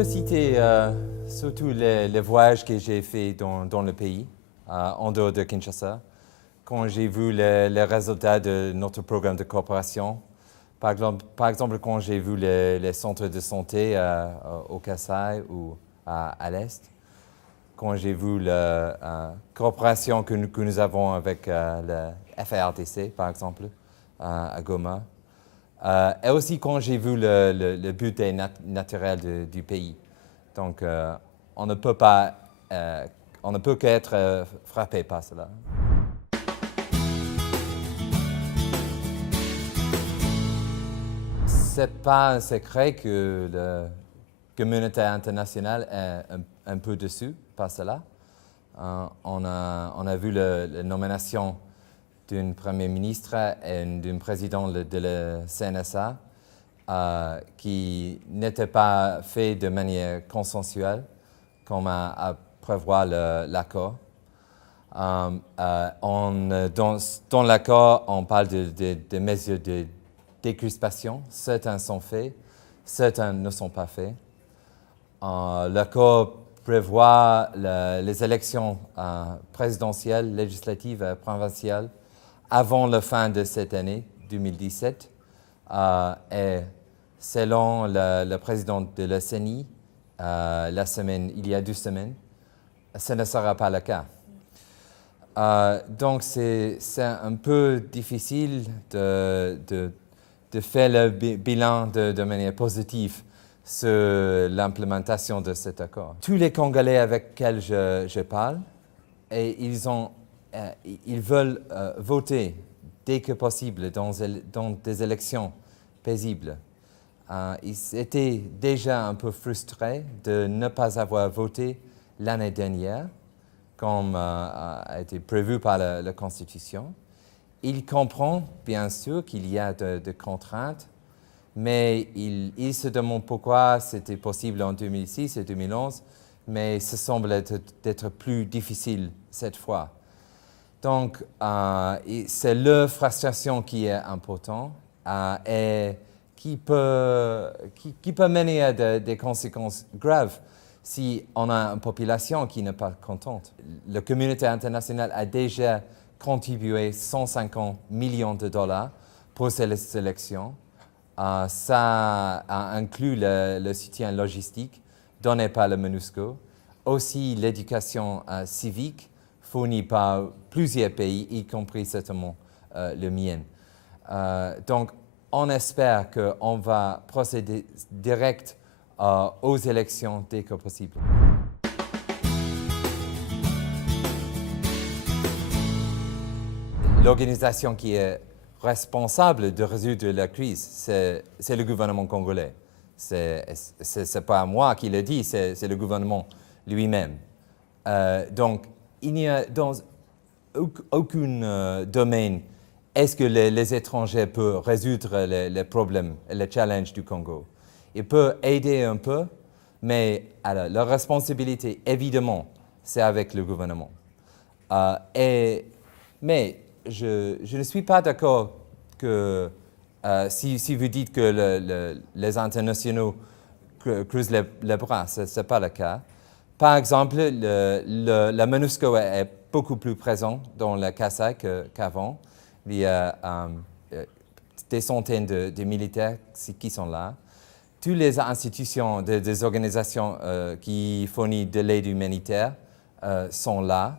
peux citer surtout les voyages que j'ai faits dans le pays, en dehors de Kinshasa, quand j'ai vu les résultats de notre programme de coopération. Par exemple quand j'ai vu les centres de santé au Kasaï ou à l'Est, quand j'ai vu la coopération que nous avons avec le FARDC, par exemple, à Goma. Et aussi quand j'ai vu le beauté naturelle du pays. Donc, on ne peut qu'être frappé par cela. C'est pas un secret que la communauté internationale est un peu déçue par cela. On a vu la nomination d'un Premier ministre et d'un président de la CNSA qui n'était pas fait de manière consensuelle, comme à prévoir l'accord. Dans l'accord, on parle de mesures de décrispation. Certains sont faits, certains ne sont pas faits. L'accord prévoit les élections présidentielles, législatives et provinciales avant la fin de cette année, 2017. Et selon le président de la CENI, il y a 2 semaines, ce ne sera pas le cas. Donc, c'est un peu difficile de faire le bilan de manière positive sur l'implémentation de cet accord. Tous les Congolais avec lesquels je parle, et ils veulent voter dès que possible dans des élections paisibles. Ils étaient déjà un peu frustrés de ne pas avoir voté l'année dernière, comme a été prévu par la Constitution. Ils comprennent bien sûr qu'il y a de contraintes, mais ils se demandent pourquoi c'était possible en 2006 et 2011, mais ce semble être plus difficile cette fois. Donc, c'est leur frustration qui est importante et qui peut mener à des conséquences graves si on a une population qui n'est pas contente. La communauté internationale a déjà contribué 150 millions de dollars pour ces élections. Ça inclut le soutien logistique donné par le MONUSCO, aussi l'éducation civique fournie par plusieurs pays, y compris certainement le mien. Donc, on espère qu'on va procéder direct aux élections dès que possible. L'organisation qui est responsable de résoudre la crise, c'est le gouvernement congolais. C'est pas moi qui le dis, c'est le gouvernement lui-même. Donc, il n'y a dans aucun domaine est-ce que les étrangers peuvent résoudre les problèmes, les challenges du Congo. Ils peuvent aider un peu, mais alors, la responsabilité, évidemment, c'est avec le gouvernement. Mais je ne suis pas d'accord que si vous dites que les internationaux creusent les bras, ce n'est pas le cas. Par exemple, la MONUSCO est beaucoup plus présent dans le Kasaï qu'avant. Il y a des centaines de militaires qui sont là. Toutes les institutions, des organisations qui fournissent de l'aide humanitaire sont là.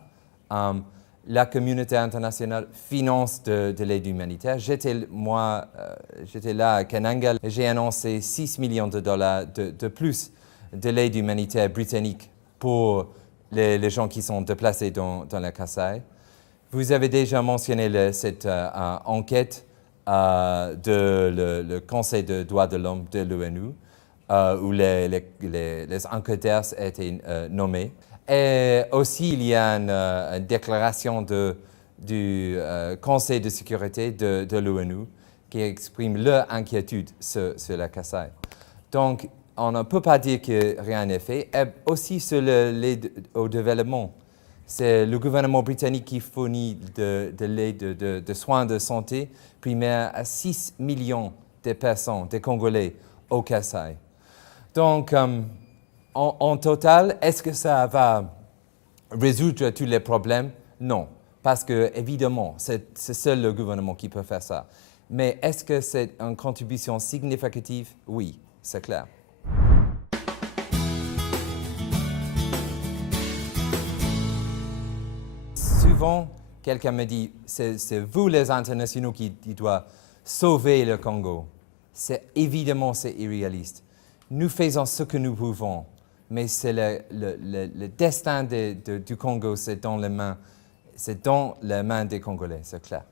La communauté internationale finance de l'aide humanitaire. J'étais là à Kananga. J'ai annoncé 6 millions de dollars de plus de l'aide humanitaire britannique pour les gens qui sont déplacés dans le Kasaï. Vous avez déjà mentionné cette enquête le Conseil des droits de l'homme de l'ONU, où les enquêteurs ont été nommés. Et aussi, il y a une déclaration du Conseil de sécurité de l'ONU qui exprime leur inquiétude sur la Kasaï. Donc, on ne peut pas dire que rien n'est fait. Et aussi sur l'aide au développement. C'est le gouvernement britannique qui fournit de l'aide de soins de santé primaire à 6 millions de personnes, des Congolais, au Kasaï. Donc, En total, est-ce que ça va résoudre tous les problèmes? Non, parce que évidemment, c'est seul le gouvernement qui peut faire ça. Mais est-ce que c'est une contribution significative? Oui, c'est clair. Souvent, quelqu'un me dit, c'est vous les internationaux qui doivent sauver le Congo. Évidemment, c'est irréaliste. Nous faisons ce que nous pouvons, mais c'est le destin du Congo, c'est dans les mains des Congolais, c'est clair.